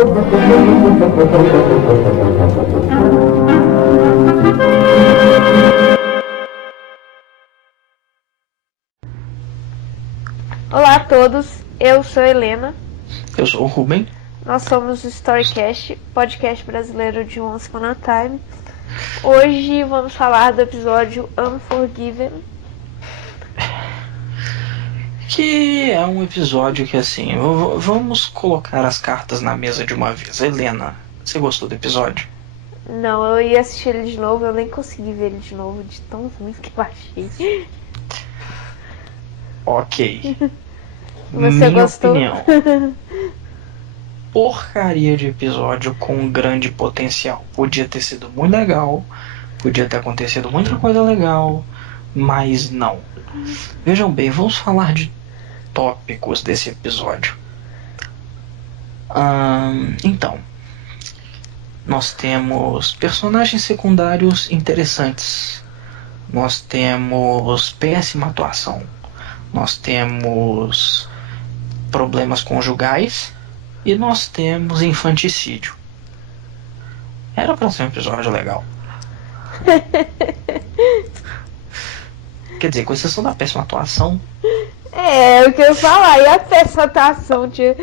Olá a todos, eu sou a Helena. Eu sou o Ruben. Nós somos o Storycast, podcast brasileiro de Once Upon a Time. Hoje vamos falar do episódio Unforgiven. Que é um episódio que, assim, vamos colocar as cartas na mesa de uma vez. Helena, você gostou do episódio? Não, eu ia assistir ele de novo, eu nem consegui ver ele de novo, de tão ruim que eu achei. Ok. Você Minha gostou? opinião. Porcaria de episódio com grande potencial. Podia ter sido muito legal, podia ter acontecido muita coisa legal, mas não. Vejam bem, vamos falar de tópicos desse episódio. Então, nós temos personagens secundários interessantes, nós temos péssima atuação, nós temos problemas conjugais e nós temos infanticídio. Era pra ser um episódio legal. Quer dizer, com exceção da péssima atuação. É, eu queria falar, e a péssima atuação, tio?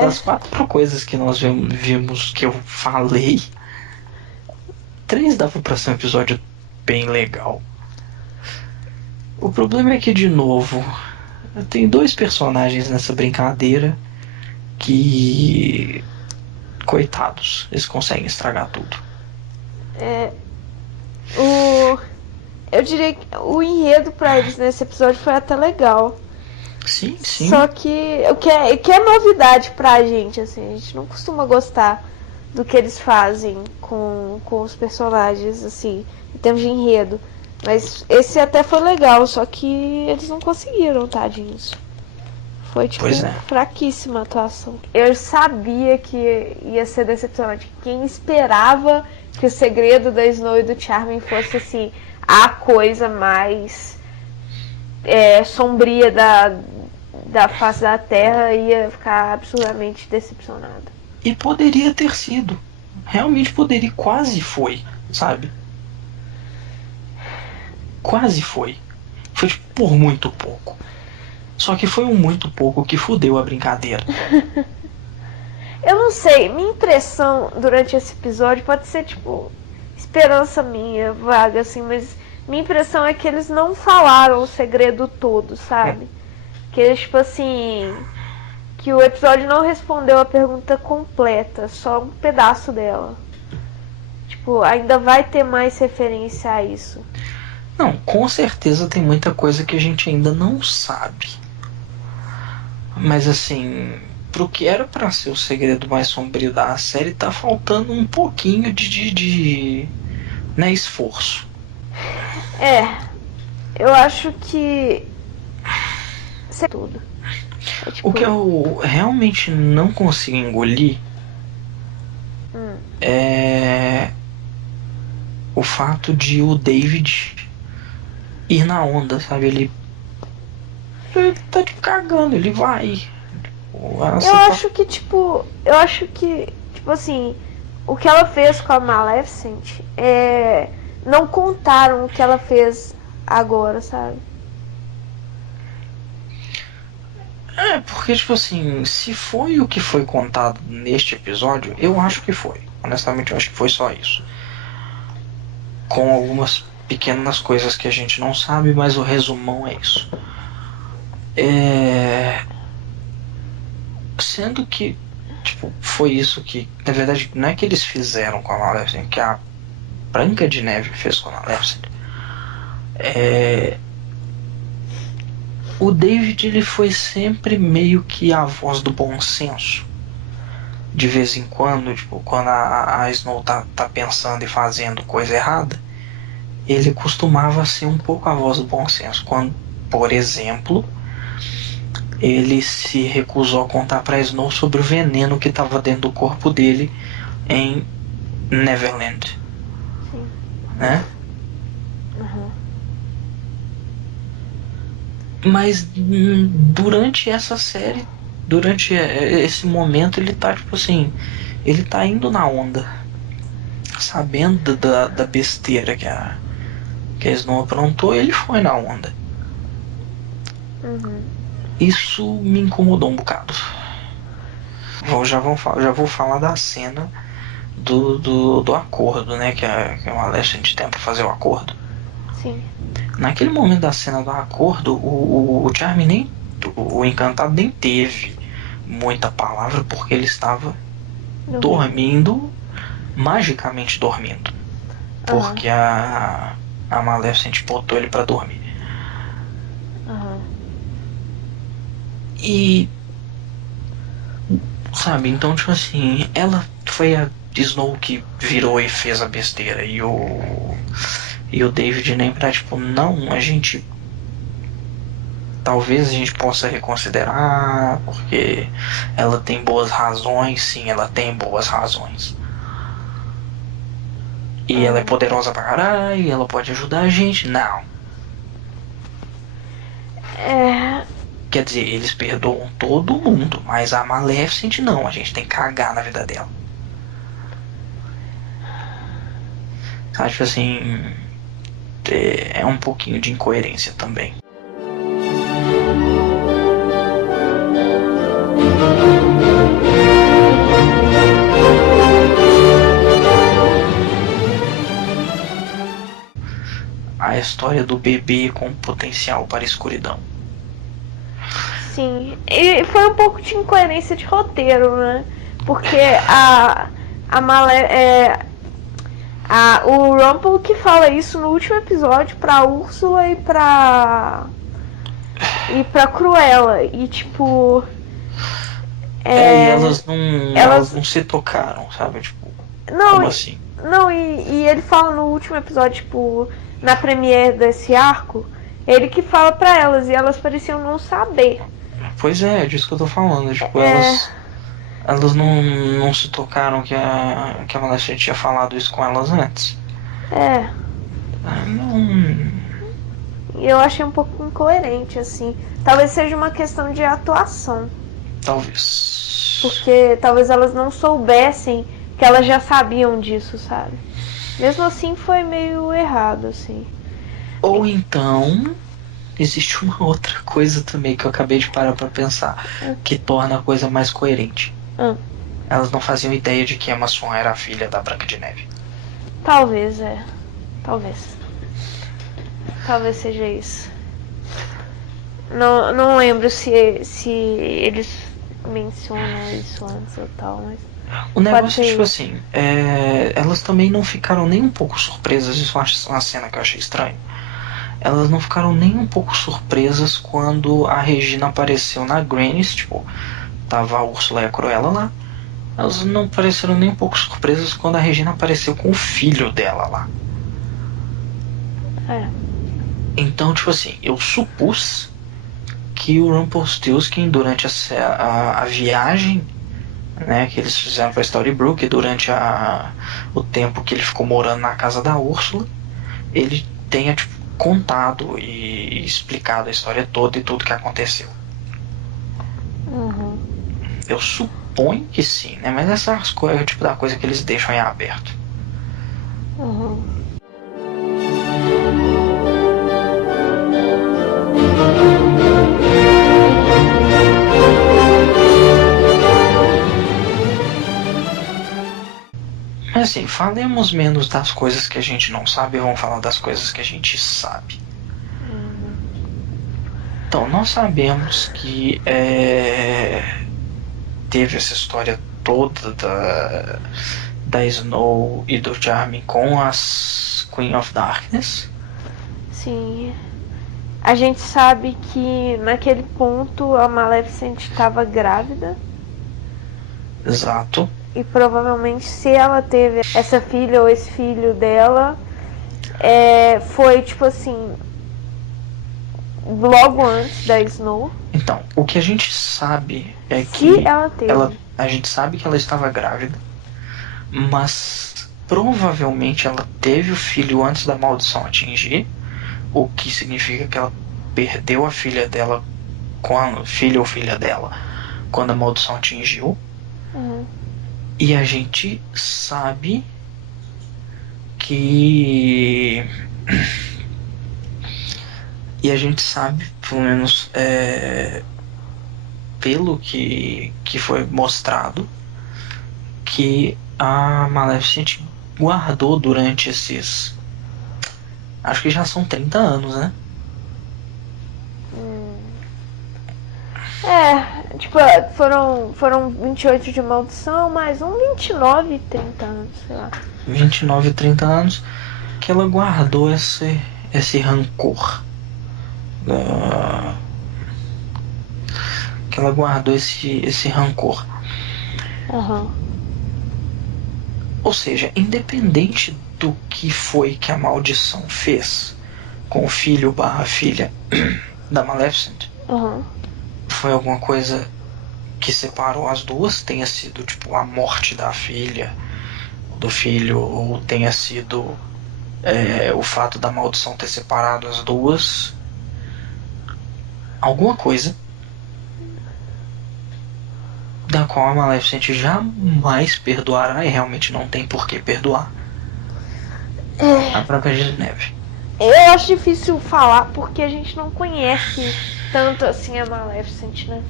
Das 4 coisas que nós vimos que eu falei, 3 dava pra ser um episódio bem legal. O problema é que, de novo, tem 2 personagens nessa brincadeira que, coitados, eles conseguem estragar tudo. Eu diria que o enredo pra eles nesse episódio foi até legal. Sim, sim. Só que o que é novidade pra gente, assim, a gente não costuma gostar do que eles fazem com os personagens, assim, em termos de enredo. Mas esse até foi legal, só que eles não conseguiram, tadinhos. Foi, tipo, fraquíssima a atuação. Eu sabia que ia ser decepcionante. Quem esperava que o segredo da Snow e do Charming fosse, assim, a coisa mais sombria da face da Terra, ia ficar absurdamente decepcionada. E poderia ter sido. Realmente poderia, quase foi, sabe? Quase foi. Foi tipo, por muito pouco. Só que foi um muito pouco que fudeu a brincadeira. Eu não sei, minha impressão durante esse episódio pode ser, tipo, esperança minha, vaga, assim, mas minha impressão é que eles não falaram o segredo todo, sabe? Que eles, tipo assim, que o episódio não respondeu a pergunta completa, só um pedaço dela. Tipo, ainda vai ter mais referência a isso. Não, com certeza tem muita coisa que a gente ainda não sabe. Mas assim, pro que era pra ser o segredo mais sombrio da série, tá faltando um pouquinho de esforço. Eu acho que tudo. O que eu realmente não consigo engolir é o fato de o David ir na onda, sabe? Ele tá te cagando, ele vai. Eu acho que, assim, o que ela fez com a Maleficent não contaram o que ela fez agora, sabe? Porque, tipo assim, se foi o que foi contado neste episódio, eu acho que foi. Honestamente, eu acho que foi só isso. Com algumas pequenas coisas que a gente não sabe, mas o resumão é isso. Sendo que, tipo, foi isso que, na verdade, não é que eles fizeram com a Maleficent, que a Branca de Neve fez com a Maleficent. O David, ele foi sempre meio que a voz do bom senso. De vez em quando, tipo, quando a Snow tá pensando e fazendo coisa errada, ele costumava ser um pouco a voz do bom senso. Quando, por exemplo, ele se recusou a contar pra Snow sobre o veneno que estava dentro do corpo dele em Neverland. Sim. Né? Mas durante essa série, durante esse momento ele tá tipo assim, ele tá indo na onda, sabendo da besteira que a Snow aprontou, ele foi na onda. Uhum. Isso me incomodou um bocado. Já vou falar da cena do acordo, né? Que a Maléficent tem pra fazer o acordo. Sim. Naquele momento da cena do acordo, o Charme nem. O Encantado nem teve muita palavra porque ele estava dormindo, magicamente dormindo. Porque a Maléficent botou ele pra dormir. E. Sabe, então, tipo assim, ela foi a Snow que virou e fez a besteira. E o David nem pra, tipo, não, a gente. Talvez a gente possa reconsiderar, porque ela tem boas razões. Sim, ela tem boas razões. E ela é poderosa pra caralho, e ela pode ajudar a gente. Não. Quer dizer, eles perdoam todo mundo, mas a Maleficent não, a gente tem que cagar na vida dela. Acho assim. É um pouquinho de incoerência também. A história do bebê com potencial para a escuridão. Sim, e foi um pouco de incoerência de roteiro, né? Porque o Rumple que fala isso no último episódio pra Úrsula e pra Cruella. E tipo. E elas não se tocaram, sabe? Tipo, não, como assim? Não, e ele fala no último episódio, tipo, na premiere desse arco, ele que fala pra elas, e elas pareciam não saber. Pois é disso que eu tô falando. Tipo, elas não se tocaram que a Maléfica tinha falado isso com elas antes. Eu achei um pouco incoerente, assim. Talvez seja uma questão de atuação. Talvez. Porque talvez elas não soubessem que elas já sabiam disso, sabe? Mesmo assim foi meio errado, assim. Ou então existe uma outra coisa também que eu acabei de parar pra pensar, que torna a coisa mais coerente. Elas não faziam ideia de que Emma Swan era a filha da Branca de Neve. Talvez seja isso. Não lembro se eles mencionam isso antes ou tal, mas o negócio é tipo assim, elas também não ficaram nem um pouco surpresas. Isso é uma cena que eu achei estranho. Elas não ficaram nem um pouco surpresas quando a Regina apareceu na Granny's, tipo, tava a Úrsula e a Cruella lá. Elas não pareceram nem um pouco surpresas quando a Regina apareceu com o filho dela lá. Então, tipo assim, eu supus que o Rumpelstiltskin, durante a viagem, né, que eles fizeram pra Storybrooke, durante o tempo que ele ficou morando na casa da Úrsula, ele tenha, tipo, contado e explicado a história toda e tudo que aconteceu. Eu suponho que sim, né? Mas essas coisas é o tipo da coisa que eles deixam em aberto. Mas assim, falemos menos das coisas que a gente não sabe e vamos falar das coisas que a gente sabe. Então, nós sabemos que teve essa história toda da Snow e do Charming com as Queen of Darkness. Sim. A gente sabe que naquele ponto a Maleficent estava grávida. Exato. E provavelmente se ela teve essa filha ou esse filho dela, foi tipo assim, logo antes da Snow. Então, o que a gente sabe é que ela teve. A gente sabe que ela estava grávida, mas provavelmente ela teve o filho antes da maldição atingir, o que significa que ela perdeu a filha dela, filho ou filha dela, quando a maldição atingiu. E a gente sabe que... E a gente sabe, pelo menos pelo que foi mostrado, que a Maleficent guardou durante esses... Acho que já são 30 anos, né? Tipo, foram 28 de maldição, mais 29 e 30 anos, sei lá. 29 e 30 anos que ela guardou esse rancor. Que ela guardou esse rancor. Ou seja, independente do que foi que a maldição fez com o filho / filha da Maleficent, foi alguma coisa que separou as duas, tenha sido tipo a morte da filha, do filho, ou tenha sido o fato da maldição ter separado as duas, alguma coisa da qual a Maleficent jamais perdoará, e realmente não tem por que perdoar a Branca de Neve. Eu acho difícil falar porque a gente não conhece tanto assim a Maleficent, né?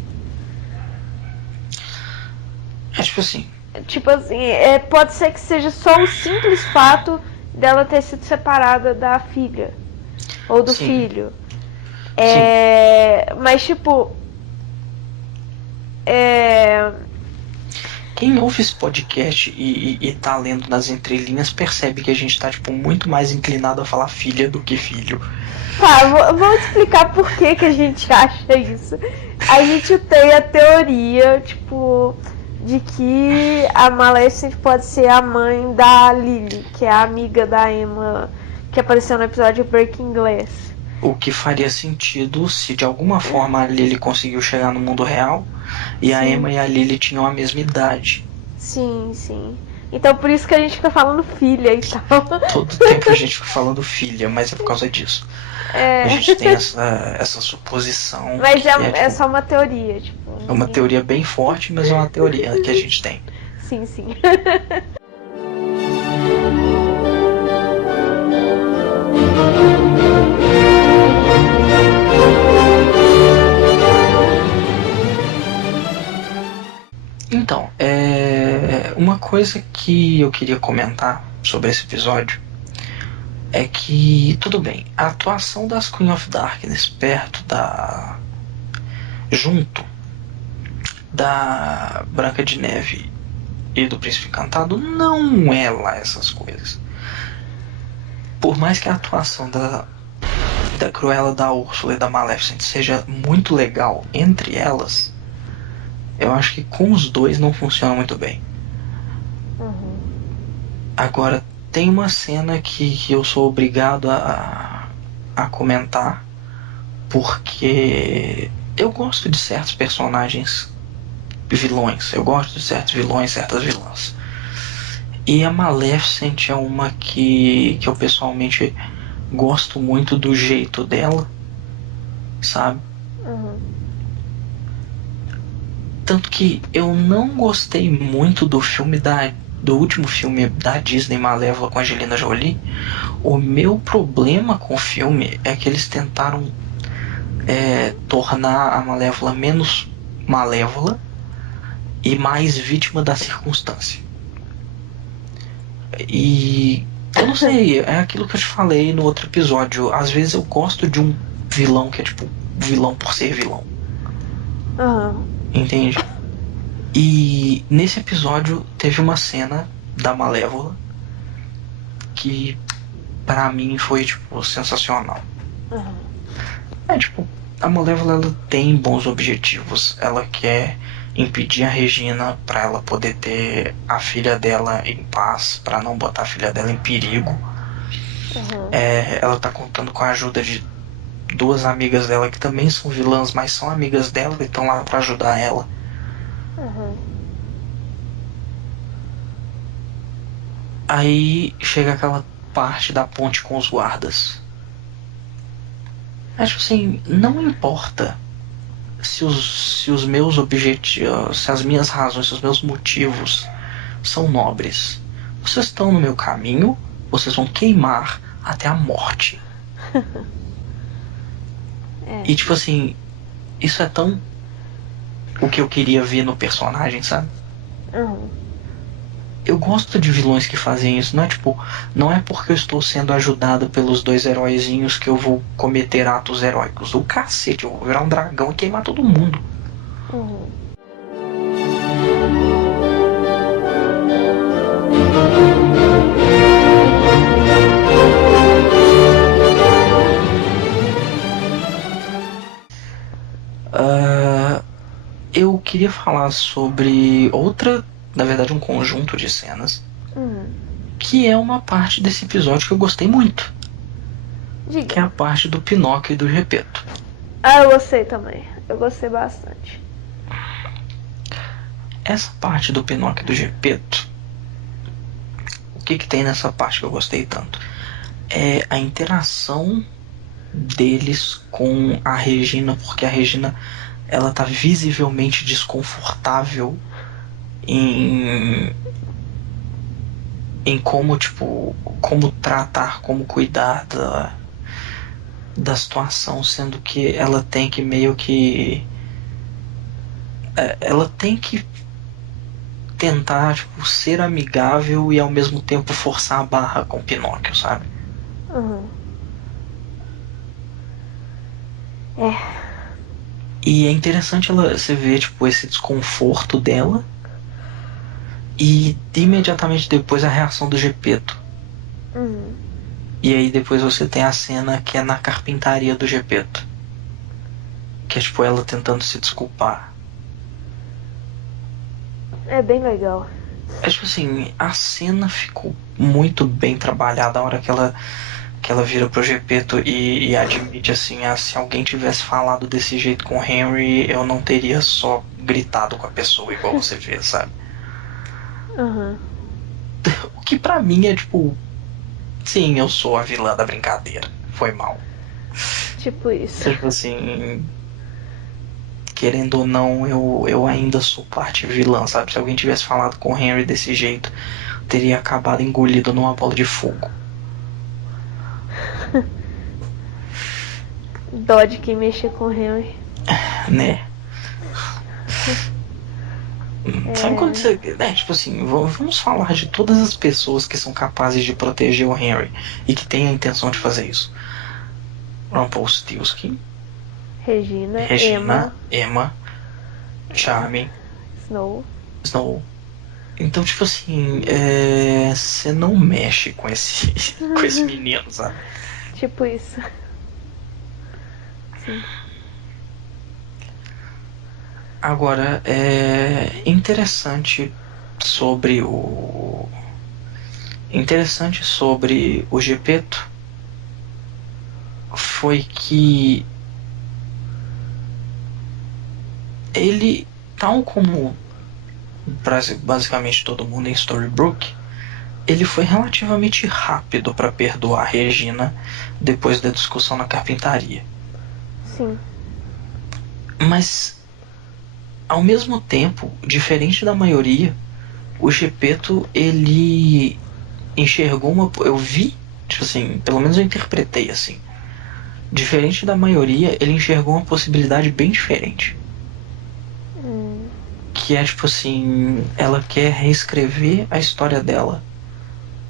Tipo assim, pode ser que seja só o simples fato dela ter sido separada da filha ou do filho. Mas tipo, quem ouve esse podcast e tá lendo nas entrelinhas percebe que a gente tá tipo muito mais inclinado a falar filha do que filho. Tá, vou explicar por que a gente acha isso. A gente tem a teoria, tipo, de que a Maleficent pode ser a mãe da Lily, que é a amiga da Emma, que apareceu no episódio Breaking Glass. O que faria sentido se de alguma forma a Lily conseguiu chegar no mundo real e a Emma e a Lily tinham a mesma idade. Sim. Então por isso que a gente fica falando filha e tal. Todo tempo a gente fica falando filha, mas é por causa disso. A gente tem essa suposição. Mas é só uma teoria, tipo. É uma teoria bem forte, mas é uma teoria que a gente tem. Sim. Então, uma coisa que eu queria comentar sobre esse episódio é que, tudo bem, a atuação das Queen of Darkness junto da Branca de Neve e do Príncipe Encantado não é lá essas coisas. Por mais que a atuação da Cruella, da Úrsula e da Maleficent seja muito legal entre elas, eu acho que com os dois não funciona muito bem. Agora, tem uma cena que eu sou obrigado a comentar, porque eu gosto de certos personagens vilões. Eu gosto de certos vilões, certas vilãs. E a Maleficent é uma que eu pessoalmente gosto muito do jeito dela, sabe? Tanto que eu não gostei muito do último filme da Disney, Malévola, com a Angelina Jolie. O meu problema com o filme é que eles tentaram tornar a Malévola menos malévola e mais vítima da circunstância. E eu não sei, é aquilo que eu te falei no outro episódio. Às vezes eu gosto de um vilão que é tipo vilão por ser vilão. Entende? E nesse episódio teve uma cena da Malévola que pra mim foi tipo sensacional. Tipo, a Malévola, ela tem bons objetivos. Ela quer impedir a Regina pra ela poder ter a filha dela em paz, pra não botar a filha dela em perigo. Ela tá contando com a ajuda de duas amigas dela que também são vilãs, mas são amigas dela e estão lá pra ajudar ela. Aí chega aquela parte da ponte com os guardas. Acho assim, não importa se os meus objetivos, se as minhas razões, se os meus motivos são nobres, vocês estão no meu caminho, vocês vão queimar até a morte. E tipo assim, isso é tão o que eu queria ver no personagem, sabe? Eu gosto de vilões que fazem isso. Não é tipo, não é porque eu estou sendo ajudado pelos dois heróizinhos que eu vou cometer atos heróicos. O cacete, eu vou virar um dragão e queimar todo mundo. Eu queria falar sobre outra, na verdade um conjunto de cenas, que é uma parte desse episódio que eu gostei muito. Diga. Que é a parte do Pinóquio e do Gepeto. Eu gostei também. Eu gostei bastante. Essa parte do Pinóquio e do Gepeto, o que tem nessa parte que eu gostei tanto? É a interação deles com a Regina, porque a Regina, ela tá visivelmente desconfortável em como, tipo, como tratar, como cuidar da situação, sendo que ela tem que meio que ela tem que tentar, tipo, ser amigável e ao mesmo tempo forçar a barra com o Pinóquio, sabe? E é interessante você ver, tipo, esse desconforto dela e imediatamente depois a reação do Gepeto. E aí depois você tem a cena que é na carpintaria do Gepeto, que é tipo ela tentando se desculpar. É bem legal. É tipo assim, a cena ficou muito bem trabalhada. A hora que ela vira pro Gepeto e admite assim, se alguém tivesse falado desse jeito com o Henry, eu não teria só gritado com a pessoa igual você fez, sabe? O que pra mim é tipo, sim, eu sou a vilã da brincadeira, foi mal. Tipo isso. Tipo assim, querendo ou não, eu ainda sou parte vilã, sabe? Se alguém tivesse falado com o Henry desse jeito, teria acabado engolido numa bola de fogo. Dó de quem mexer com o Henry. Né? Sabe quando você. Tipo assim, vamos falar de todas as pessoas que são capazes de proteger o Henry e que têm a intenção de fazer isso: Rumpelstiltskin, Regina, Emma, Charming, Snow. Então, tipo assim, você não mexe com esse menino, sabe? Tipo isso. Sim. Agora, interessante sobre o Gepeto foi que ele, tal como basicamente todo mundo em Storybrooke, ele foi relativamente rápido para perdoar a Regina depois da discussão na carpintaria. Sim. Mas ao mesmo tempo, diferente da maioria, o Gepeto, ele enxergou eu vi, tipo assim, pelo menos eu interpretei assim. Diferente da maioria, ele enxergou uma possibilidade bem diferente. Que é tipo assim, ela quer reescrever a história dela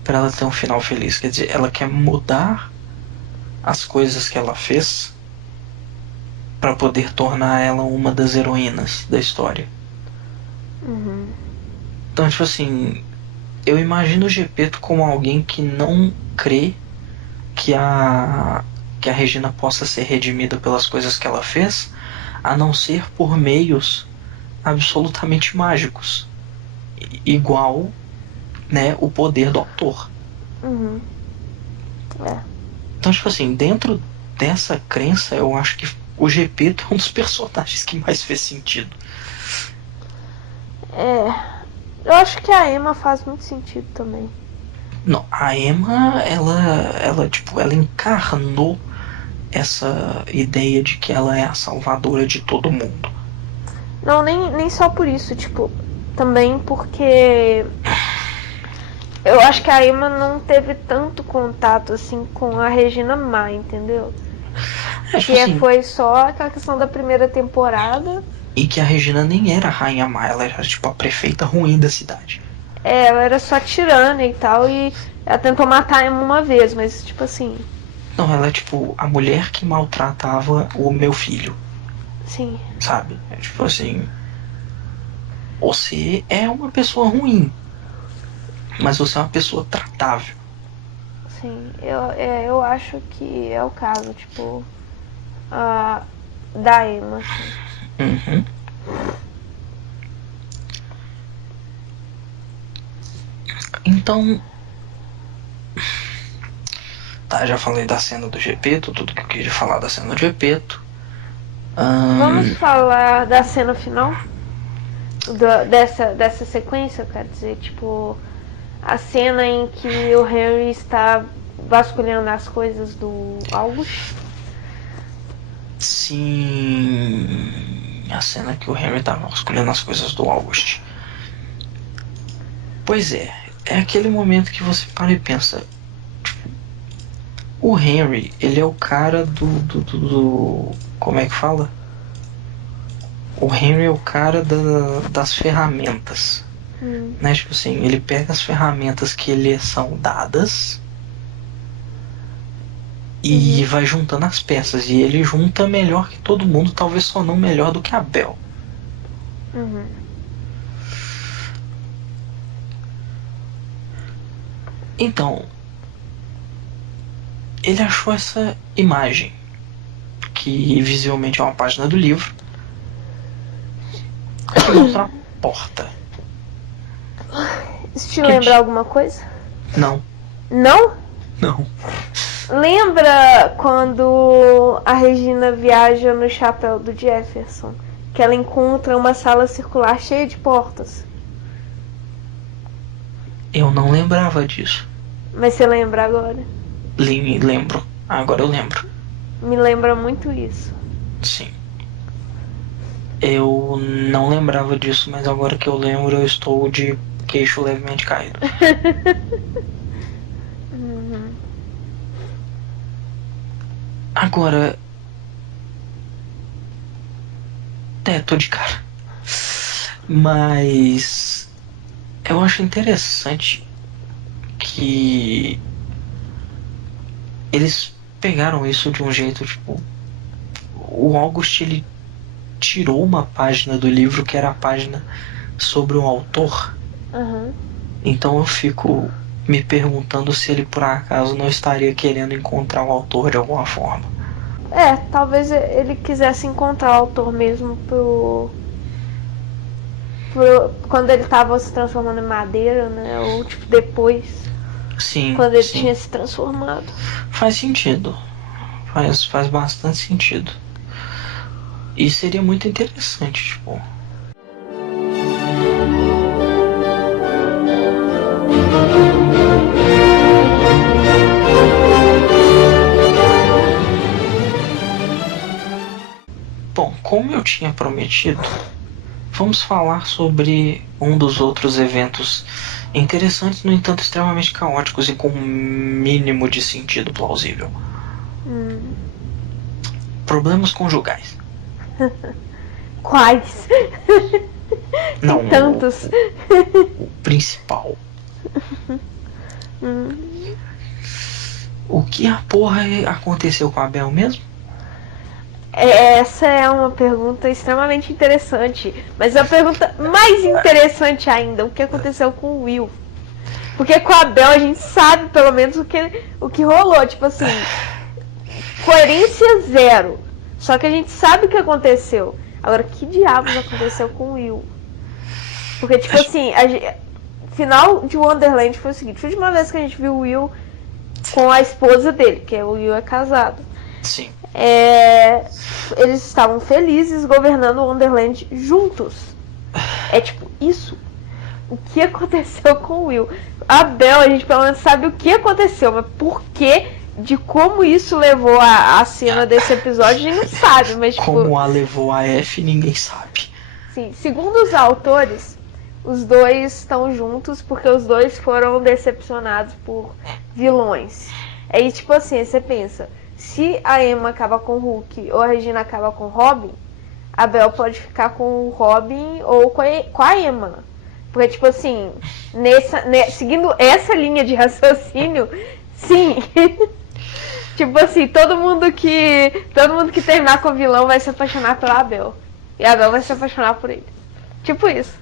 para ela ter um final feliz. Quer dizer, ela quer mudar as coisas que ela fez para poder tornar ela uma das heroínas da história. Então, tipo assim, eu imagino o Gepeto como alguém que não crê que a Regina possa ser redimida pelas coisas que ela fez, a não ser por meios absolutamente mágicos, igual, né, o poder do autor. Então, tipo assim, dentro dessa crença, eu acho que o Gepeto é um dos personagens que mais fez sentido. Eu acho que a Emma faz muito sentido também. Não, a Emma, ela encarnou essa ideia de que ela é a salvadora de todo mundo. Não, nem só por isso, tipo, também porque eu acho que a Emma não teve tanto contato assim com a Regina Má, entendeu? Tipo Que assim, foi só aquela questão da primeira temporada. e que a Regina nem era a Rainha Má, ela era tipo a prefeita ruim da cidade. Ela era só tirana e tal, e ela tentou matar a Emma uma vez, mas tipo assim. Não, ela é tipo a mulher que maltratava o meu filho. Sim. Sabe? É tipo assim. Você é uma pessoa ruim, mas você é uma pessoa tratável. Sim, eu acho que é o caso, tipo, da Emma, assim. Uhum. Então. Tá, já falei da cena do Gepeto, tudo que eu queria falar da cena do Gepeto. Vamos falar da cena final? Dessa sequência, eu quero dizer, tipo, a cena em que o Henry está vasculhando as coisas do August. Sim. A cena que o Henry tá vasculhando as coisas do August. Pois é, é aquele momento que você para e pensa. O Henry, ele é o cara do como é que fala? O Henry é o cara das ferramentas. Né? Tipo assim, ele pega as ferramentas que lhe são dadas e vai juntando as peças. E ele junta melhor que todo mundo, talvez só não melhor do que a Belle. Então, ele achou essa imagem, que visivelmente é uma página do livro, que mostra uma porta. Isso te lembra alguma coisa? Não. Não? Não. Lembra quando a Regina viaja no chapéu do Jefferson? Que ela encontra uma sala circular cheia de portas. Eu não lembrava disso. Mas você lembra agora? Lembro. Agora eu lembro. Me lembra muito isso. Sim. Eu não lembrava disso, mas agora que eu lembro, eu estou de queixo levemente caído. Agora. Tô de cara. Mas. Eu acho interessante que. Eles pegaram isso de um jeito, tipo. O August, ele tirou uma página do livro que era a página sobre um autor. Então eu fico me perguntando se ele por acaso não estaria querendo encontrar o autor de alguma forma. Talvez ele quisesse encontrar o autor mesmo quando ele estava se transformando em madeira, né? Ou tipo depois. Sim. Quando ele tinha se transformado. Faz sentido. Faz bastante sentido. E seria muito interessante, tipo. Bom, como eu tinha prometido, vamos falar sobre um dos outros eventos interessantes, no entanto extremamente caóticos e com um mínimo de sentido plausível. Problemas conjugais. Quais? Não, tem tantos. O principal. O que a porra aconteceu com a Belle mesmo? Essa é uma pergunta extremamente interessante. Mas a pergunta mais interessante ainda, o que aconteceu com o Will? Porque com a Belle a gente sabe pelo menos o que rolou. Tipo assim, coerência zero. Só que a gente sabe o que aconteceu. Agora, que diabos aconteceu com o Will? Porque, tipo assim, final de Wonderland foi o seguinte: foi a última vez que a gente viu o Will com a esposa dele, que o Will é casado. Sim. Eles estavam felizes governando o Wonderland juntos. É tipo, isso. O que aconteceu com o Will? A Belle, a gente pelo menos sabe o que aconteceu, mas por que de como isso levou a cena desse episódio, a gente não sabe, mas tipo... Como A levou a F, ninguém sabe. Sim, segundo os autores, os dois estão juntos porque os dois foram decepcionados por vilões. Aí, tipo assim, você pensa, se a Emma acaba com o Hulk ou a Regina acaba com o Robin, a Bel pode ficar com o Robin ou com a Emma. Porque, tipo assim, seguindo essa linha de raciocínio, sim. Tipo assim, todo mundo que terminar com o vilão vai se apaixonar pela Bel. E a Bel vai se apaixonar por ele. Tipo isso.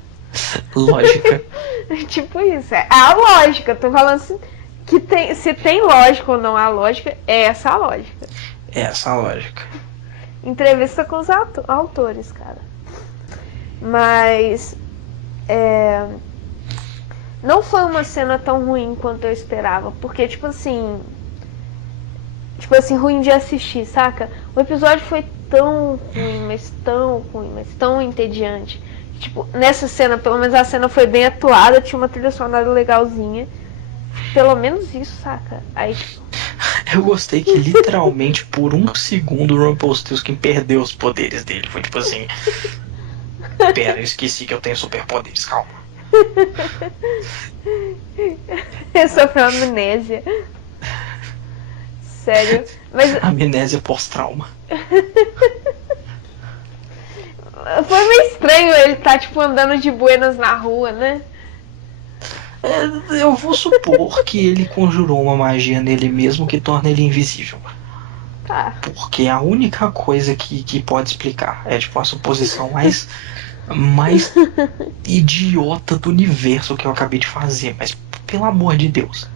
Lógica. Tipo isso. É a lógica. Tô falando assim, que se tem lógica ou não a lógica, é essa a lógica. É essa a lógica. Entrevista com os autores, cara. Mas... não foi uma cena tão ruim quanto eu esperava. Porque, tipo assim, ruim de assistir, saca? O episódio foi tão ruim, mas tão entediante. Tipo, nessa cena, pelo menos a cena foi bem atuada, tinha uma trilha sonora legalzinha. Pelo menos isso, saca? Aí, tipo... Eu gostei que literalmente por um segundo o Rumpelstiltskin perdeu os poderes dele. Foi tipo assim... Pera, eu esqueci que eu tenho superpoderes, calma. Eu sofri uma amnésia. Sério. Mas... Amnésia pós-trauma. Foi meio estranho ele tá, tipo, andando de buenas na rua, né? Eu vou supor que ele conjurou uma magia nele mesmo que torna ele invisível. Tá. Porque a única coisa que pode explicar é, tipo, a suposição mais idiota do universo que eu acabei de fazer. Mas, pelo amor de Deus.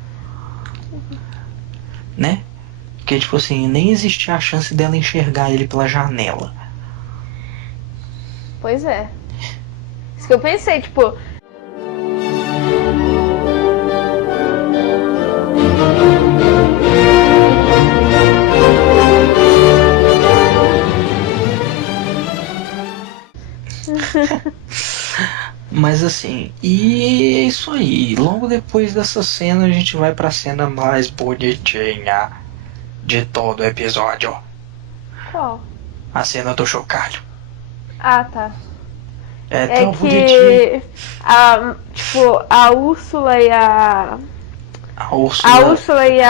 Né? Porque, tipo assim, nem existia a chance dela enxergar ele pela janela. Pois é. Isso que eu pensei, tipo... Mas assim, e é isso aí. Logo depois dessa cena, a gente vai pra cena mais bonitinha de todo o episódio. Qual? A cena do chocalho. Ah, tá. É tão bonitinho. A Úrsula e a... A Úrsula e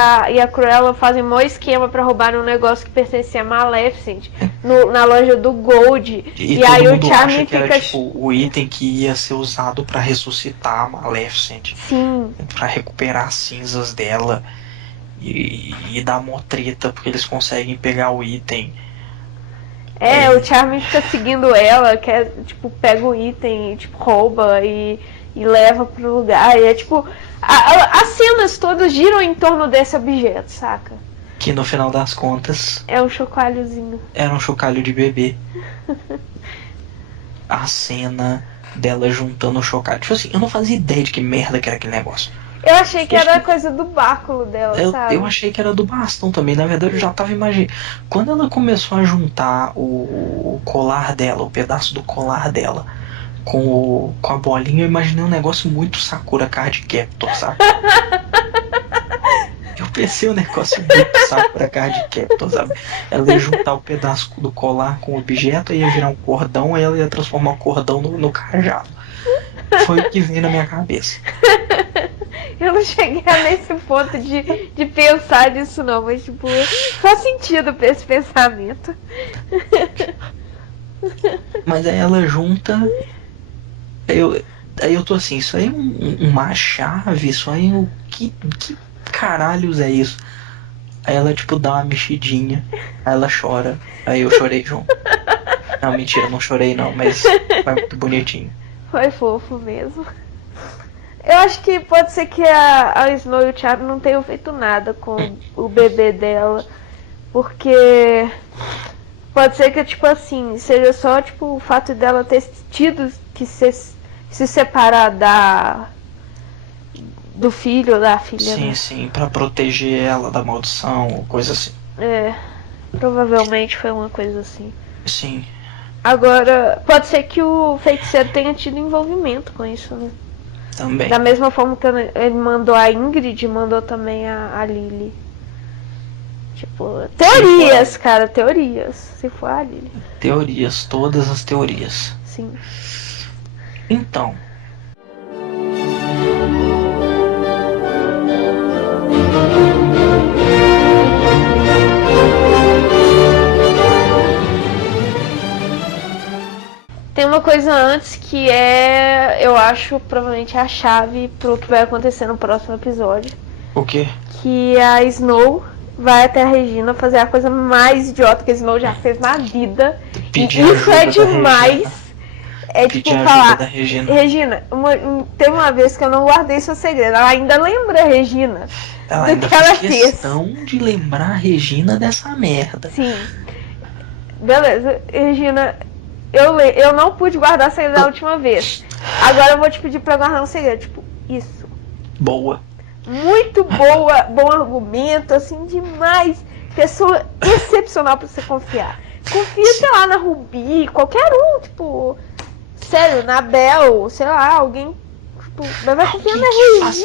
a Cruella fazem um esquema pra roubar um negócio que pertencia a Maleficent na loja do Gold. E aí todo o mundo Charmin acha que fica... era tipo o item que ia ser usado pra ressuscitar a Maleficent. Sim. Pra recuperar as cinzas dela. E dar mó treta, porque eles conseguem pegar o item. O Charmin fica seguindo ela, pega o item, rouba e leva pro lugar. E é tipo... As cenas todas giram em torno desse objeto, saca? Que no final das contas... É um chocalhozinho. Era um chocalho de bebê. A cena dela juntando o chocalho. Tipo assim, eu não fazia ideia de que merda que era aquele negócio. Eu achei que era coisa do báculo dela, sabe? Eu achei que era do bastão também. Na verdade, eu já tava imaginando. Quando ela começou a juntar o colar dela, o pedaço do colar dela, com a bolinha, eu imaginei um negócio muito Sakura Card Captor, sabe? Eu pensei um negócio muito Sakura Card Captor, sabe? Ela ia juntar o pedaço do colar com o objeto, ia virar um cordão, aí ela ia transformar o cordão no cajado. Foi o que veio na minha cabeça. Eu não cheguei nesse ponto de pensar nisso não, mas tipo, faz sentido pra esse pensamento. Mas aí ela junta. Aí eu tô assim, isso aí é uma chave, isso aí é o que caralhos é isso? Aí ela tipo dá uma mexidinha, aí ela chora, aí eu chorei junto. Não, mentira, não chorei não, mas foi muito bonitinho. Foi fofo mesmo. Eu acho que pode ser que a Snow e o Charlie não tenham feito nada com o bebê dela. Porque pode ser que, tipo assim, seja só tipo o fato dela ter tido que se separar do filho ou da filha. Sim, né? sim, pra proteger ela da maldição, coisa assim. Provavelmente foi uma coisa assim. Sim. Agora, pode ser que o feiticeiro tenha tido envolvimento com isso, né? Também. Da mesma forma que ele mandou a Ingrid, mandou também a Lily. Tipo, teorias, cara, teorias. Se for a Lily. Teorias, todas as teorias. Sim. Então. Tem uma coisa antes que eu acho, provavelmente a chave pro que vai acontecer no próximo episódio. O quê? Que a Snow vai até a Regina fazer a coisa mais idiota que a Snow já fez na vida. Pedir e isso é ajuda da demais. Regina. É Pedir tipo ajuda falar, da Regina. Regina, teve uma vez que eu não guardei seu segredo. Ela ainda lembra a Regina Ela do ainda que ela faz fez. questão de lembrar a Regina dessa merda. Sim. Beleza, Regina, eu não pude guardar o segredo da última vez. Agora eu vou te pedir pra guardar um segredo. Tipo, isso. Boa. Muito boa, bom argumento, assim, demais. Pessoa excepcional pra você confiar. Confia, sei lá, na Ruby, qualquer um, tipo... Sério, na Bel, sei lá, alguém... Tipo, mas vai confiar na Regina.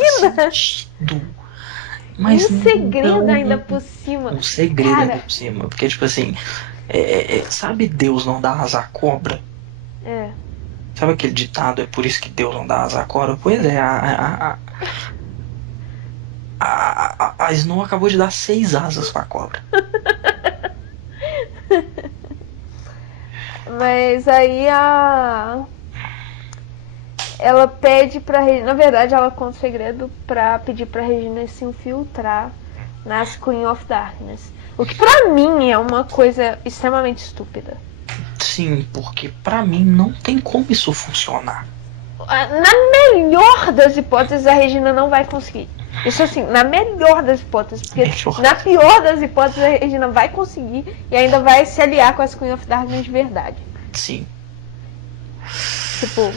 Mas um segredo não, ainda por cima. Um segredo Cara. ainda por cima. Porque, tipo assim... sabe Deus não dá asa à cobra? É. Sabe aquele ditado, é por isso que Deus não dá asa à cobra? Pois é, a Snow acabou de dar 6 asas pra cobra. Mas aí ela pede pra Regina... Na verdade, ela conta o segredo pra pedir pra Regina se infiltrar nas Queen of Darkness. O que pra mim é uma coisa extremamente estúpida. Sim, porque pra mim não tem como isso funcionar. Na melhor das hipóteses, a Regina não vai conseguir. Isso assim, na melhor das hipóteses. Porque na pior das hipóteses, a Regina vai conseguir e ainda vai se aliar com as Queen of Darkness de verdade. Sim. Tipo,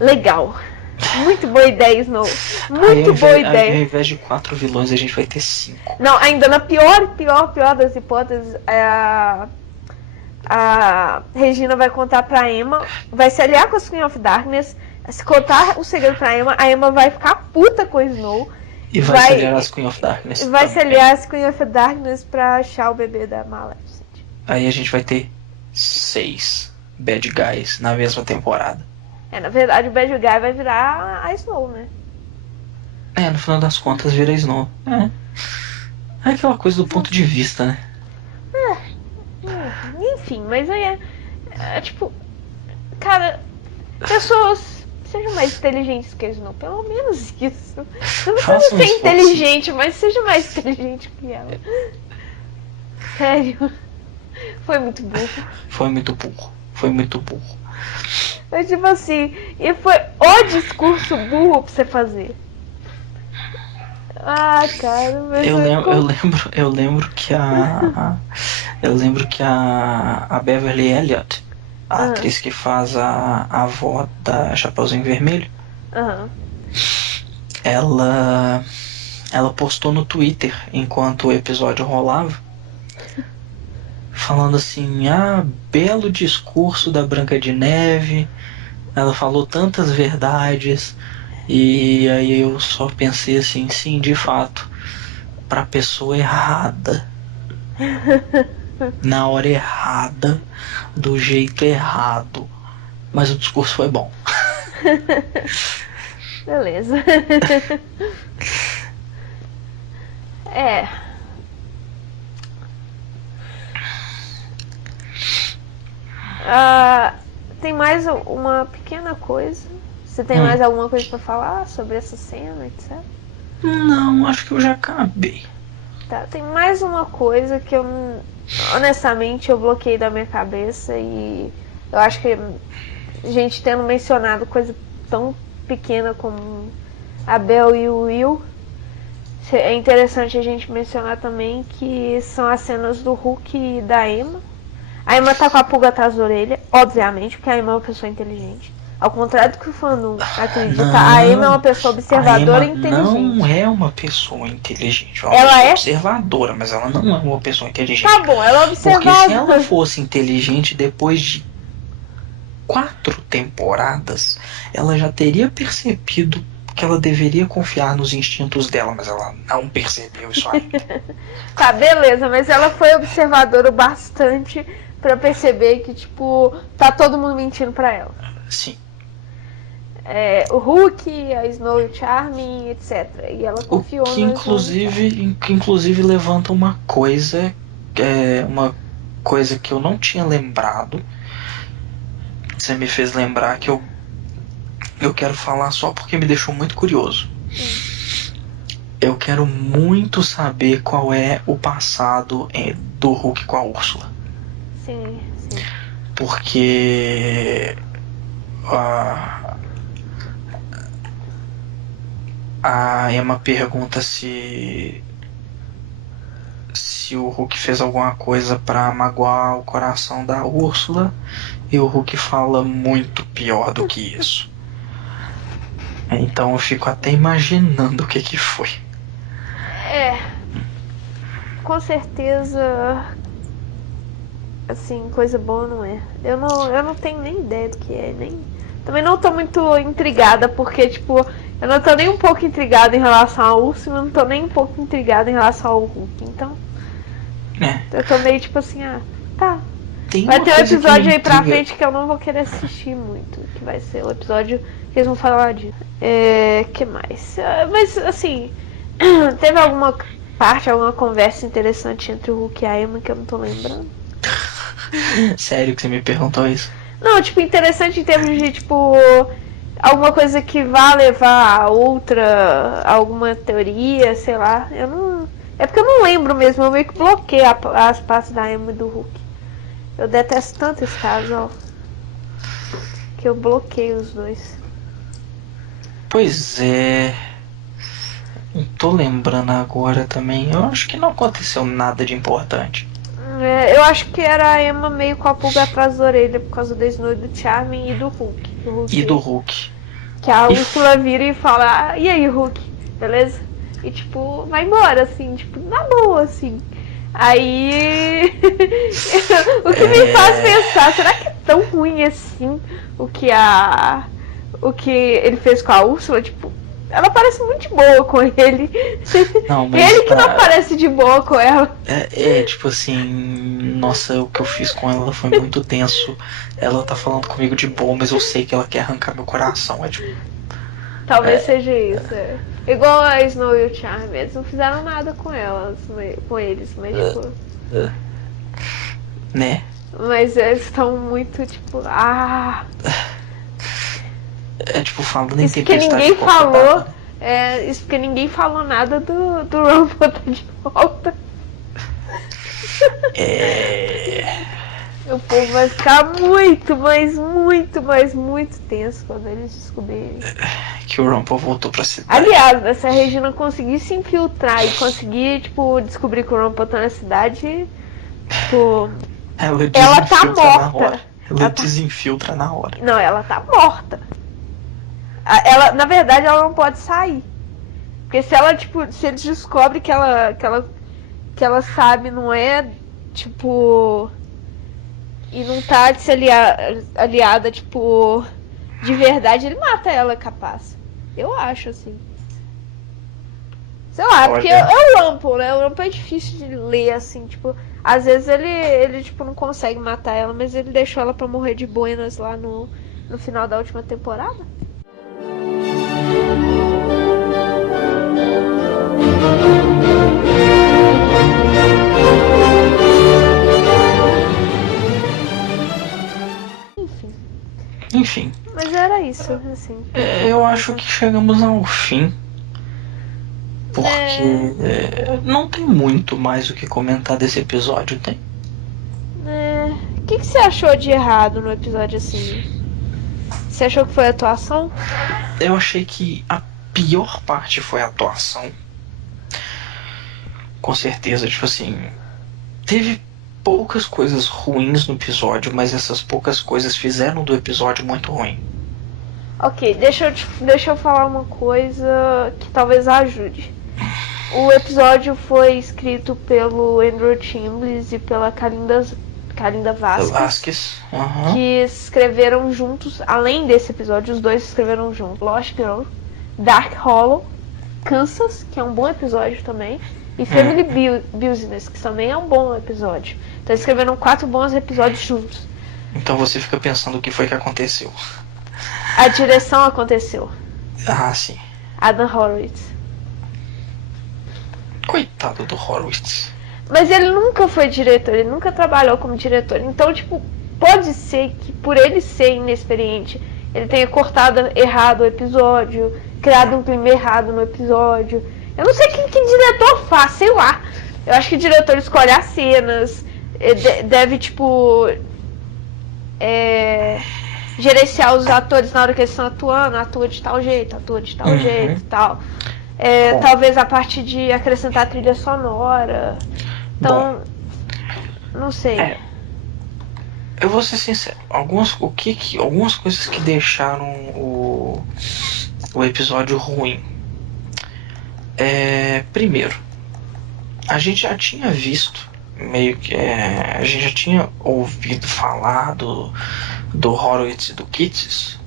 legal. Muito boa ideia, Snow. Muito boa ideia. Ao invés de 4 vilões, a gente vai ter 5. Não, ainda na pior das hipóteses, a Regina vai contar pra Emma, vai se aliar com as Queen of Darkness, se contar o segredo pra Emma, a Emma vai ficar puta com o Snow. E vai se aliar às Queen of Darkness. Vai se aliar às Queen of Darkness pra achar o bebê da Maleficent. Aí a gente vai ter 6 bad guys na mesma temporada. Na verdade o bad guy vai virar a Snow, né? No final das contas vira Snow. É aquela coisa do ponto de vista, né? Enfim, mas aí é tipo... Cara, pessoas sejam mais inteligentes que a Snow, pelo menos isso. Você não precisa ser inteligente, mas seja mais inteligente que ela. Sério. Foi muito burro. Foi muito burro. Mas tipo assim, e foi o discurso burro pra você fazer. Cara, mas eu lembro que a Beverly Elliott, a atriz que faz a avó da Chapeuzinho Vermelho, ela postou no Twitter enquanto o episódio rolava, falando assim, belo discurso da Branca de Neve, ela falou tantas verdades. E aí eu só pensei assim, sim, de fato, pra pessoa errada, na hora errada, do jeito errado, mas o discurso foi bom. Beleza. Tem mais uma pequena coisa. Você tem mais alguma coisa pra falar sobre essa cena, etc? Não, acho que eu já acabei. Tá, tem mais uma coisa que eu, honestamente, eu bloqueei da minha cabeça e eu acho que a gente tendo mencionado coisa tão pequena como a Belle e o Will, é interessante a gente mencionar também que são as cenas do Hulk e da Emma. A Emma tá com a pulga atrás da orelha, obviamente, porque a Emma é uma pessoa inteligente. Ao contrário do que o fandom acredita, a Emma é uma pessoa observadora e inteligente. Não é uma pessoa inteligente. Ela é observadora, mas ela não é uma pessoa inteligente. Tá bom, ela é observadora. Porque se ela fosse inteligente depois de 4 temporadas, ela já teria percebido porque ela deveria confiar nos instintos dela, mas ela não percebeu isso aí. Tá, beleza, mas ela foi observadora o bastante pra perceber que, tipo, tá todo mundo mentindo pra ela. Sim. O Hulk, a Snow e o Charming, etc. E ela confiou que no Snow e o Charming. que inclusive levanta uma coisa que eu não tinha lembrado. Você me fez lembrar que eu quero falar só porque me deixou muito curioso. Eu quero muito saber qual é o passado do Hulk com a Úrsula. Sim. Porque a Emma pergunta se o Hulk fez alguma coisa pra magoar o coração da Úrsula, e o Hulk fala muito pior do que isso. Então eu fico até imaginando o que foi. Com certeza, assim, coisa boa não é. Eu não tenho nem ideia do que é, também não tô muito intrigada, porque, tipo, eu não tô nem um pouco intrigada em relação ao Úrsula, não tô nem um pouco intrigada em relação ao Hulk, então eu tô meio tipo assim, tá. Vai ter um episódio aí pra frente que eu não vou querer assistir muito, que vai ser o episódio que eles vão falar disso. Que mais? Mas, assim, teve alguma parte, alguma conversa interessante entre o Hulk e a Emma que eu não tô lembrando? Sério que você me perguntou isso? Não, tipo, interessante em termos de, tipo, alguma coisa que vá levar a outra, alguma teoria, sei lá. Eu não... É porque eu não lembro mesmo, eu meio que bloqueei as partes da Emma e do Hulk. Eu detesto tanto esse casal que eu bloqueio os dois. Pois é. Não tô lembrando agora também. Eu acho que não aconteceu nada de importante. Eu acho que era a Emma meio com a pulga atrás da orelha por causa do Snow, do Charming e do Hulk. Do Hulk. Que a Úrsula vira e fala, e aí, Hulk, beleza? E tipo, vai embora, assim, tipo, na boa, assim. Aí o que me faz pensar, será que é tão ruim assim o que ele fez com a Úrsula? Tipo, ela parece muito de boa com ele. Não, mas ele que não parece de boa com ela. Tipo assim, nossa, o que eu fiz com ela foi muito tenso. Ela tá falando comigo de boa, mas eu sei que ela quer arrancar meu coração. Tipo, talvez seja isso. Igual a Snow e o Charm, eles não fizeram nada com eles, mas tipo. Né? Mas eles estão muito tipo. Tipo, falando em isso porque ninguém falou. Isso porque ninguém falou nada do Rumble tá de volta. O povo vai ficar muito tenso quando eles descobrirem que o Rumble voltou pra cidade. Aliás, se a Regina conseguir se infiltrar e conseguir, tipo, descobrir que o Rumble tá na cidade, tipo, ela tá morta. Ela desinfiltra na hora. Não, ela tá morta. Na verdade, ela não pode sair. Porque se ela, tipo, se eles descobrem que ela sabe, não é, tipo, e não tá se aliada, tipo, de verdade, ele mata ela, capaz. Eu acho, assim. Sei lá, porque é o Rumple, né? O Rumple é difícil de ler, assim, tipo, às vezes ele tipo, não consegue matar ela, mas ele deixou ela pra morrer de buenas lá no final da última temporada. Enfim. Mas era isso, assim. Eu acho que chegamos ao fim. Porque não tem muito mais o que comentar desse episódio, tem? O que você achou de errado no episódio, assim? Você achou que foi a atuação? Eu achei que a pior parte foi a atuação. Com certeza, tipo assim, teve poucas coisas ruins no episódio, mas essas poucas coisas fizeram do episódio muito ruim. Ok, deixa eu falar uma coisa que talvez ajude. O episódio foi escrito pelo Andrew Chambers e pela Kalinda Vasquez. Uhum. Que escreveram juntos, além desse episódio, os dois escreveram juntos Lost Girl Dark Hollow, Kansas, que é um bom episódio também, e Family Business, que também é um bom episódio. Então eles escreveram 4 bons episódios juntos. Então você fica pensando o que foi que aconteceu. A direção aconteceu. Ah, sim. Adam Horowitz. Coitado do Horowitz. Mas ele nunca foi diretor, ele nunca trabalhou como diretor. Então, tipo, pode ser que por ele ser inexperiente, ele tenha cortado errado o episódio, criado um clima errado no episódio. Eu não sei o que diretor faz, sei lá. Eu acho que o diretor escolhe as cenas, deve, tipo, gerenciar os atores na hora que eles estão atuando, atua de tal jeito, atua de tal jeito e tal. Talvez a parte de acrescentar trilha sonora. Então, não sei. Eu vou ser sincero, algumas coisas que deixaram o episódio ruim. Primeiro, a gente já tinha visto, meio que a gente já tinha ouvido falar do Horowitz e do Kitsis,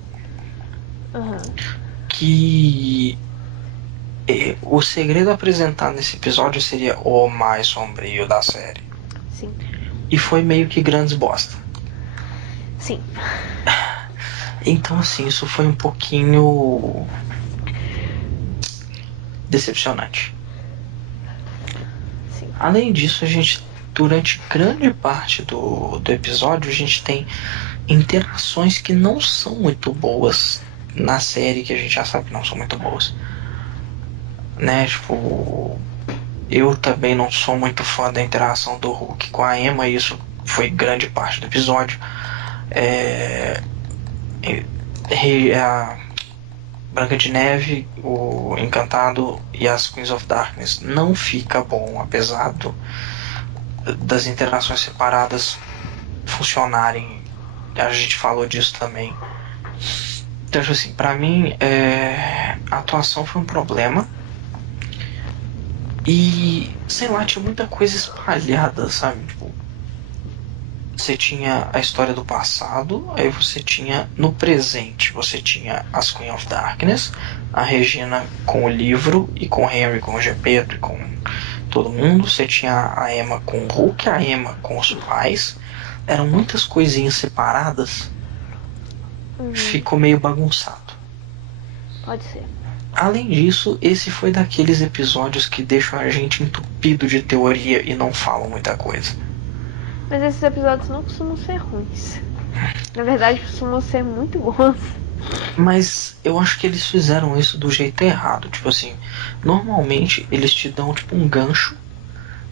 que o segredo apresentado nesse episódio seria o mais sombrio da série. Sim. E foi meio que grandes bosta. Sim. Então, assim, isso foi um pouquinho decepcionante. Sim. Além disso, a gente, durante grande parte do episódio, a gente tem interações que não são muito boas na série, que a gente já sabe que não são muito boas. Né, tipo, eu também não sou muito fã da interação do Hulk com a Emma, e isso foi grande parte do episódio. A Branca de Neve, o Encantado e as Queens of Darkness não fica bom, apesar das interações separadas funcionarem. A gente falou disso também. Então, assim, pra mim, a atuação foi um problema. E, sei lá, tinha muita coisa espalhada, sabe? Tipo, você tinha a história do passado, aí você tinha no presente, você tinha as Queen of Darkness, a Regina com o livro, e com o Henry, com o Gepeto, e com todo mundo. Você tinha a Emma com o Hulk, a Emma com os pais. Eram muitas coisinhas separadas. Ficou meio bagunçado. Pode ser. Além disso, esse foi daqueles episódios que deixam a gente entupido de teoria e não falam muita coisa. Mas esses episódios não costumam ser ruins. Na verdade, costumam ser muito bons. Mas eu acho que eles fizeram isso do jeito errado. Tipo assim, normalmente eles te dão tipo um gancho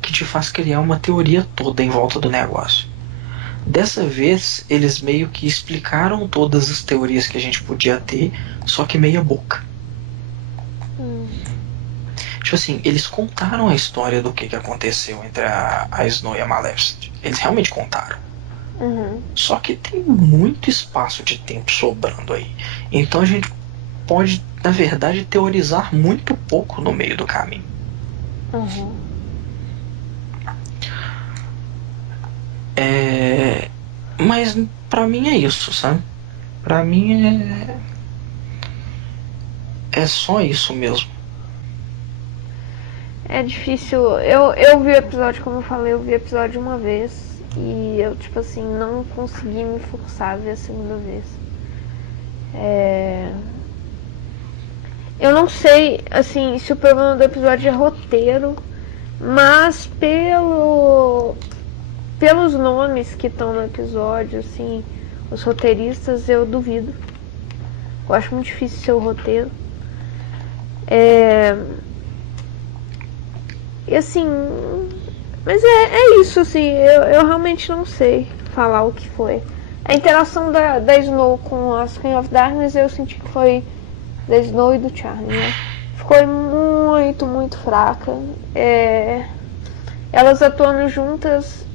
que te faz criar uma teoria toda em volta do negócio. Dessa vez, eles meio que explicaram todas as teorias que a gente podia ter, só que meia boca. Tipo assim, eles contaram a história do que aconteceu entre a Snow e a Maleficent. Eles realmente contaram. Só que tem muito espaço de tempo sobrando aí. Então a gente pode, na verdade, teorizar muito pouco no meio do caminho. Mas pra mim é isso, sabe? Pra mim é só isso mesmo. É difícil. Eu vi o episódio, como eu falei, eu vi o episódio uma vez. E eu, tipo assim, não consegui me forçar a ver a segunda vez. Eu não sei, assim, se o problema do episódio é roteiro, mas pelos nomes que estão no episódio, assim, os roteiristas, eu duvido. Eu acho muito difícil ser o roteiro. E assim, mas é isso, assim, eu realmente não sei falar o que foi. A interação da Snow com as Queen of Darkness eu senti que foi da Snow e do Charlie, né? Ficou muito, muito fraca. Elas atuando juntas.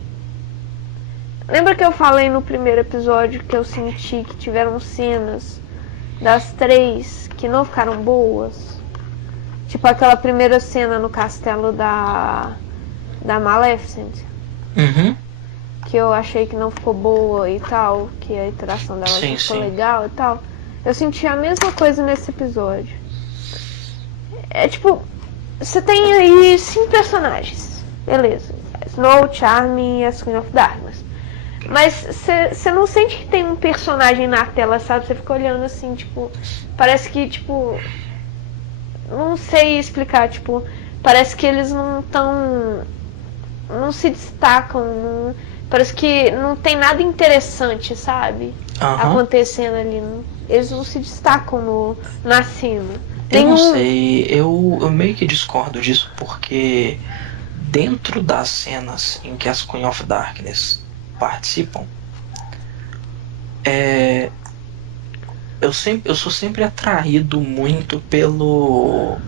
Lembra que eu falei no primeiro episódio que eu senti que tiveram cenas das 3 que não ficaram boas? Tipo aquela primeira cena no castelo da Maleficent. Que eu achei que não ficou boa e tal, que a interação dela não ficou legal e tal. Eu senti a mesma coisa nesse episódio. É tipo, você tem aí 5 personagens, beleza. Snow, Charmin e a Queen of Darkness. Mas você não sente que tem um personagem na tela, sabe? Você fica olhando assim, tipo, parece que, tipo, não sei explicar, tipo, parece que eles não se destacam, parece que não tem nada interessante, sabe? Acontecendo ali, eles não se destacam na cena. Eu não sei, eu meio que discordo disso porque dentro das cenas em que as Queen of Darkness participam, eu sou sempre atraído muito pela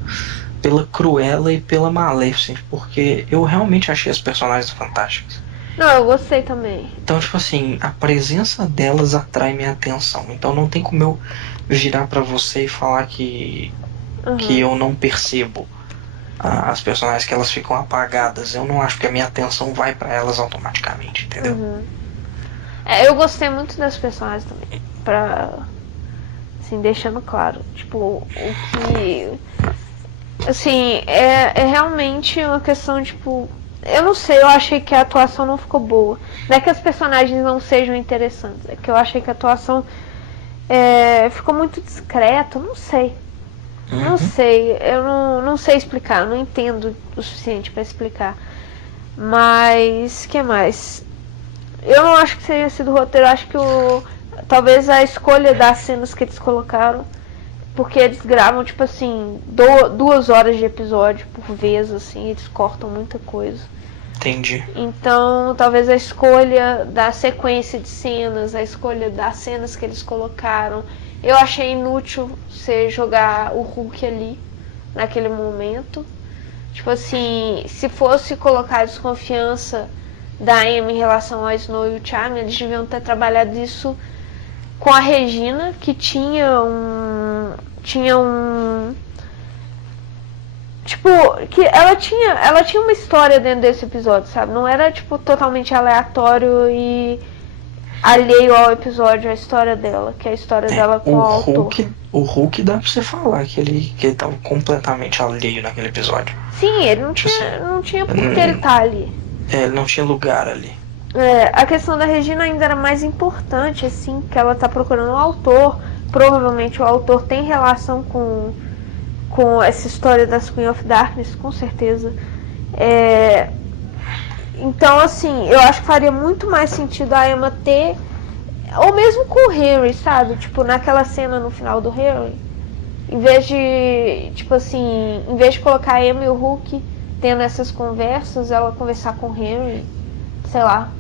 Cruella e pela Maleficent, porque eu realmente achei as personagens fantásticas. Não, eu gostei também. Então, tipo assim, a presença delas atrai minha atenção. Então não tem como eu virar pra você e falar que eu não percebo as personagens, que elas ficam apagadas. Eu não acho que a minha atenção vai pra elas automaticamente, entendeu? Eu gostei muito das personagens também, assim, deixando claro, tipo, o que, assim, é realmente uma questão, tipo, eu não sei, eu achei que a atuação não ficou boa. Não é que as personagens não sejam interessantes, é que eu achei que a atuação ficou muito discreta, não sei. Não sei, eu não sei explicar, eu não entendo o suficiente pra explicar. Mas, que mais? Eu não acho que seja sido o roteiro, eu acho que talvez a escolha das cenas que eles colocaram, porque eles gravam, tipo assim, 2 horas de episódio por vez, assim, eles cortam muita coisa. Entendi. Então, talvez a escolha da sequência de cenas, a escolha das cenas que eles colocaram, eu achei inútil você jogar o Hulk ali, naquele momento. Tipo assim, se fosse colocar a desconfiança da Amy em relação a Snow e o Charmin, eles deviam ter trabalhado isso com a Regina, que tinha um tipo, que ela tinha uma história dentro desse episódio, sabe? Não era tipo totalmente aleatório e alheio ao episódio, a história dela, que é a história dela com o autor. O Hulk dá pra você falar que ele tava completamente alheio naquele episódio. Sim, ele não tinha por que ele tá ali. Ele não tinha lugar ali. A questão da Regina ainda era mais importante, assim, que ela tá procurando o autor. Provavelmente o autor tem relação com essa história das Queen of Darkness, com certeza. Então, assim, eu acho que faria muito mais sentido a Emma ter, ou mesmo com o Henry, sabe? Tipo, naquela cena no final do Henry, em vez de, tipo assim, em vez de colocar a Emma e o Hulk tendo essas conversas, ela conversar com o Henry, sei lá,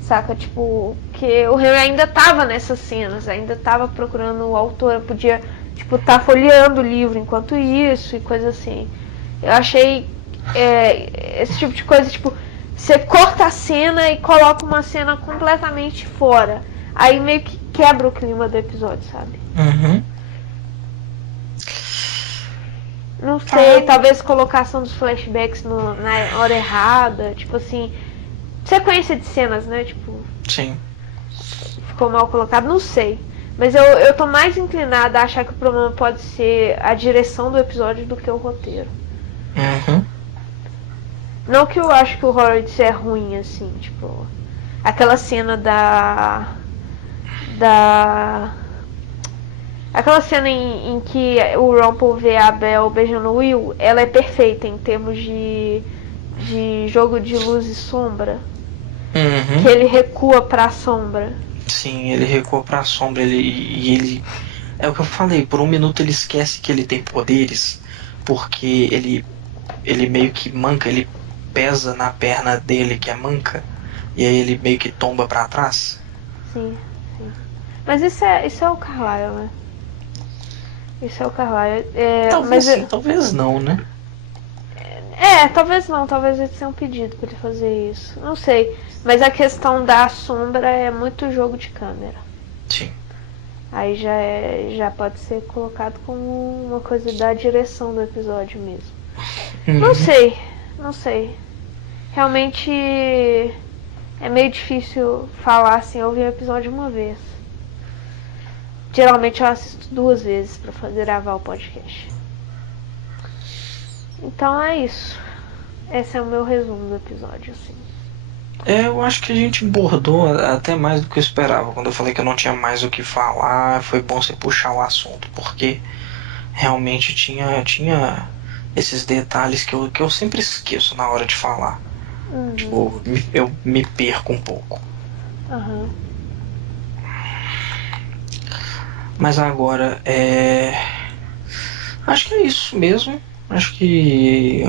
saca? Tipo, que o Henry ainda tava nessas cenas, ainda tava procurando o autor, podia, tipo, tá folheando o livro enquanto isso e coisa assim. Eu achei esse tipo de coisa, tipo, você corta a cena e coloca uma cena completamente fora. Aí meio que quebra o clima do episódio, sabe? Não sei, talvez colocação dos flashbacks na hora errada, tipo assim, sequência de cenas, né? Tipo, sim, ficou mal colocado, não sei. Mas eu tô mais inclinada a achar que o problema pode ser a direção do episódio do que o roteiro. Não que eu acho que o Horowitz é ruim, assim, tipo, aquela cena aquela cena em que o Rumple vê a Belle beijando o Will, ela é perfeita em termos de jogo de luz e sombra. Que ele recua pra sombra. Sim, ele recua pra sombra, ele... É o que eu falei, por um minuto ele esquece que ele tem poderes, porque ele meio que manca, ele pesa na perna dele que é manca, e aí ele meio que tomba pra trás. Sim. Mas isso é o Carlyle, né? Isso é o Carlyle. Talvez sim, talvez não, né? Talvez não, talvez eles tenham pedido pra ele fazer isso. Não sei. Mas a questão da sombra é muito jogo de câmera. Sim. Aí já pode ser colocado como uma coisa da direção do episódio mesmo. Não sei. Realmente é meio difícil falar assim, eu vi o episódio uma vez. Geralmente eu assisto 2 vezes pra fazer gravar o podcast. Então é isso. Esse é o meu resumo do episódio, assim. Eu acho que a gente bordou até mais do que eu esperava. Quando eu falei que eu não tinha mais o que falar, foi bom você puxar o assunto, porque realmente tinha esses detalhes que eu sempre esqueço na hora de falar. Tipo, eu me perco um pouco. Mas agora, acho que é isso mesmo. Acho que